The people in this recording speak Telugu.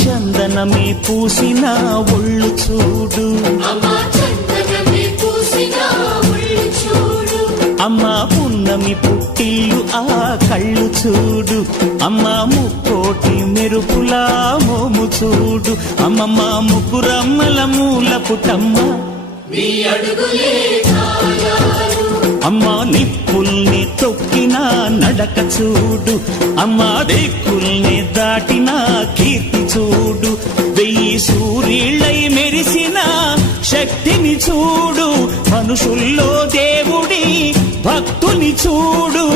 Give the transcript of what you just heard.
చందనమే పూసిన ఒళ్ళు చూడు, అమ్మా పున్నమి పుట్టిల్లు ఆ కళ్ళు చూడు, అమ్మా ముక్కోటి మెరుపులా మోము చూడు, అమ్మమ్మ ముగ్గురమ్మల మూల పుటమ్మ అమ్మా నిప్పుల్ని తొక్కిన నడక చూడు, అమ్మా దిక్కుల్ని దాటిన కీర్తి చూడు, 1000 సూర్యుళ్ళై మెరిసిన శక్తిని చూడు, మనుషుల్లో దేవుడి భక్తుని చూడు.